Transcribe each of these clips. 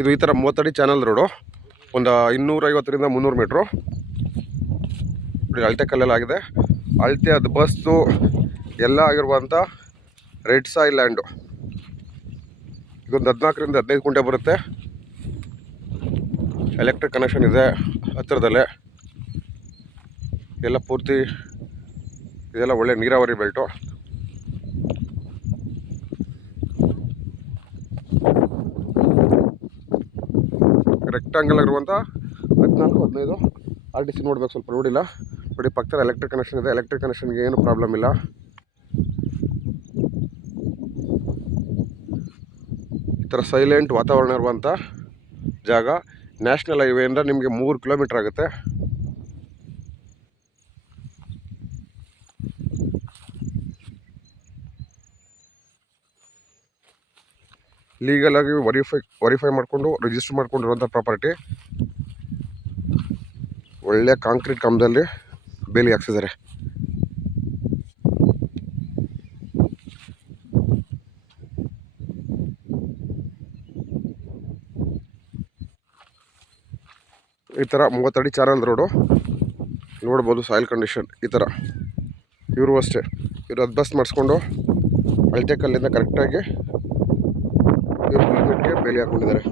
ಇದು ಈ ಥರ 30 ಅಡಿ ಚಾನಲ್ ರೋಡು, ಒಂದು 250ರಿಂದ 300 ಮೀಟ್ರು. ನೋಡಿ ಅಳತೆ ಕಲ್ಲೆಲ್ಲ ಆಗಿದೆ. ಅಳತೆ ಅದು ಬಸ್ಸು ಎಲ್ಲ ಆಗಿರುವಂಥ ರೆಡ್ ಸಾಯಿಲ್ ಲ್ಯಾಂಡು. ಇದೊಂದು 14ರಿಂದ 15 ಕುಂಟೆ ಬರುತ್ತೆ. ಎಲೆಕ್ಟ್ರಿಕ್ ಕನೆಕ್ಷನ್ ಇದೆ ಹತ್ತಿರದಲ್ಲೇ. ಎಲ್ಲ ಪೂರ್ತಿ ಇದೆಲ್ಲ ಒಳ್ಳೆ ನೀರಾವರಿ ಬೆಲ್ಟು. ರೆಕ್ಟಾಂಗಲ್ ಆಗಿರುವಂಥ 14-15 RTC ನೋಡ್ಬೇಕು, ಸ್ವಲ್ಪ ನೋಡಿಲ್ಲ. ನೋಡಿ ಪಕ್ಕದಲ್ಲಿ ಎಲೆಕ್ಟ್ರಿಕ್ ಕನೆಕ್ಷನ್ ಇದೆ. ಎಲೆಕ್ಟ್ರಿಕ್ ಕನೆಕ್ಷನ್ಗೆ ಏನು ಪ್ರಾಬ್ಲಮ್ ಇಲ್ಲ. ಈ ಥರ ಸೈಲೆಂಟ್ ವಾತಾವರಣ ಇರುವಂಥ ಜಾಗ. ನ್ಯಾಷನಲ್ ಹೈವೇಯಿಂದ ನಿಮಗೆ 3 ಕಿಲೋಮೀಟ್ರ್ ಆಗುತ್ತೆ. ಲೀಗಲಾಗಿ ವೆರಿಫೈ ಮಾಡಿಕೊಂಡು ರಿಜಿಸ್ಟರ್ ಮಾಡ್ಕೊಂಡಿರುವಂಥ ಪ್ರಾಪರ್ಟಿ. ಒಳ್ಳೆ ಕಾಂಕ್ರೀಟ್ ಕಂಬದಲ್ಲಿ ಬೇಲಿ ಹಾಕ್ಸಿದ್ದಾರೆ. ಈ ಥರ 30 ಅಡಿ ಚಾನಲ್ ರೋಡು ನೋಡ್ಬೋದು. ಸಾಯಿಲ್ ಕಂಡೀಷನ್ ಈ ಥರ. ಇವರು ಅಷ್ಟೇ, ಇವರು ಅದು ಬಸ್ ಮಾಡಿಸ್ಕೊಂಡು ಅಳತೆ ಕಲ್ಲಿಂದ ಕರೆಕ್ಟಾಗಿ ಇವರು ಲಿಮಿಟ್ಗೆ ಬೇಲಿ ಹಾಕ್ಕೊಂಡಿದ್ದಾರೆ.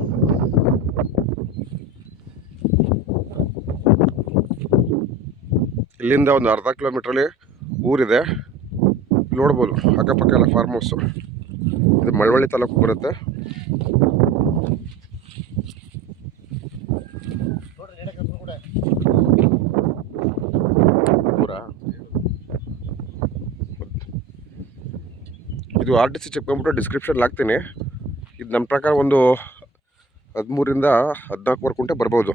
ಇಲ್ಲಿಂದ ಒಂದು ಅರ್ಧ ಕಿಲೋಮೀಟ್ರಲ್ಲಿ ಊರಿದೆ, ನೋಡ್ಬೋದು. ಅಕ್ಕಪಕ್ಕ ಎಲ್ಲ ಫಾರ್ಮ್ ಹೌಸು. ಇದು ಮಳವಳ್ಳಿ ತಾಲೂಕು ಬರುತ್ತೆ. ಇದು RTC ಚೆಕ್ ಮಾಡಿಬಿಟ್ಟು ಡಿಸ್ಕ್ರಿಪ್ಷನ್ ಹಾಕ್ತೀನಿ. ಇದು ನಮ್ಮ ಪ್ರಕಾರ ಒಂದು 13ರಿಂದ 14 ಕುಂಟೆ ಬರ್ಬೋದು.